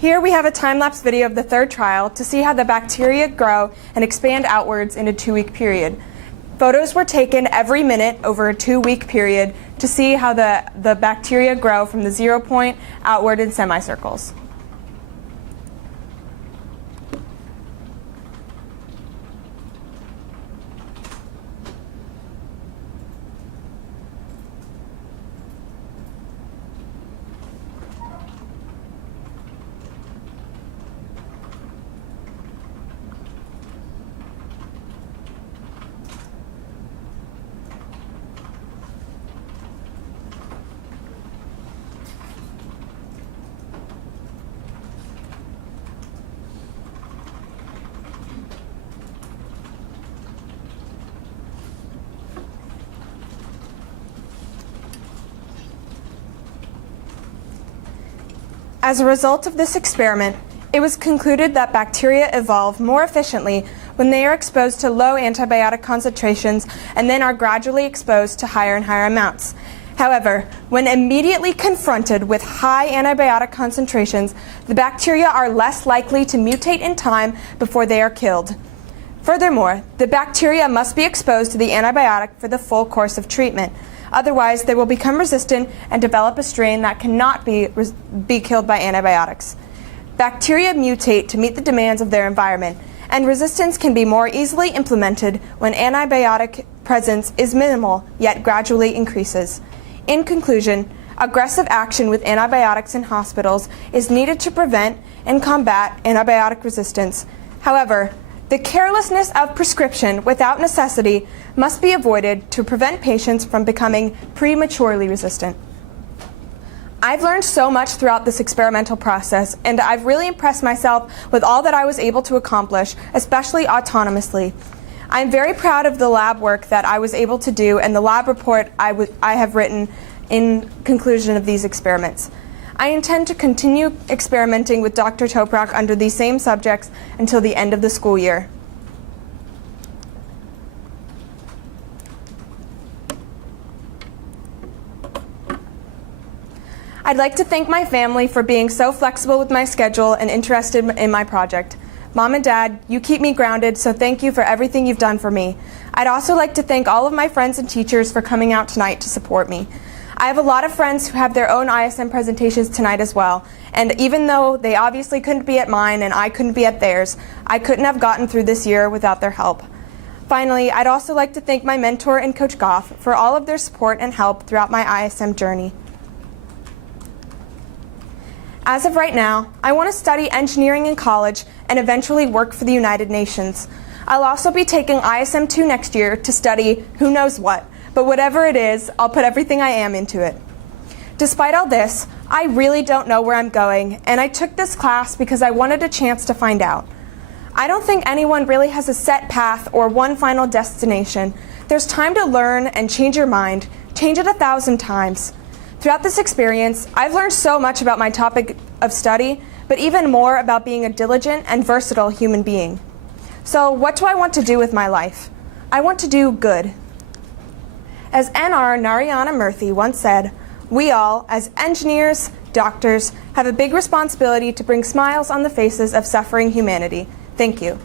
Here we have a time-lapse video of the third trial to see how the bacteria grow and expand outwards in a 2-week period. Photos were taken every minute over a 2-week period to see how the bacteria grow from the 0 point outward in semicircles. As a result of this experiment, it was concluded that bacteria evolve more efficiently when they are exposed to low antibiotic concentrations and then are gradually exposed to higher and higher amounts. However, when immediately confronted with high antibiotic concentrations, the bacteria are less likely to mutate in time before they are killed. Furthermore, the bacteria must be exposed to the antibiotic for the full course of treatment. Otherwise, they will become resistant and develop a strain that cannot be killed by antibiotics. Bacteria mutate to meet the demands of their environment, and resistance can be more easily implemented when antibiotic presence is minimal yet gradually increases. In conclusion, aggressive action with antibiotics in hospitals is needed to prevent and combat antibiotic resistance. However, the carelessness of prescription without necessity must be avoided to prevent patients from becoming prematurely resistant. I've learned so much throughout this experimental process, and I've really impressed myself with all that I was able to accomplish, especially autonomously. I'm very proud of the lab work that I was able to do and the lab report I have written in conclusion of these experiments. I intend to continue experimenting with Dr. Toprak under these same subjects until the end of the school year. I'd like to thank my family for being so flexible with my schedule and interested in my project. Mom and Dad, you keep me grounded, so thank you for everything you've done for me. I'd also like to thank all of my friends and teachers for coming out tonight to support me. I have a lot of friends who have their own ISM presentations tonight as well, and even though they obviously couldn't be at mine and I couldn't be at theirs, I couldn't have gotten through this year without their help. Finally, I'd also like to thank my mentor and Coach Goff for all of their support and help throughout my ISM journey. As of right now, I want to study engineering in college and eventually work for the United Nations. I'll also be taking ISM 2 next year to study who knows what, but whatever it is, I'll put everything I am into it. Despite all this, I really don't know where I'm going, and I took this class because I wanted a chance to find out. I don't think anyone really has a set path or one final destination. There's time to learn and change your mind, change it 1,000 times. Throughout this experience, I've learned so much about my topic of study, but even more about being a diligent and versatile human being. So what do I want to do with my life? I want to do good. As N.R. Narayana Murthy once said, we all, as engineers, doctors, have a big responsibility to bring smiles on the faces of suffering humanity. Thank you.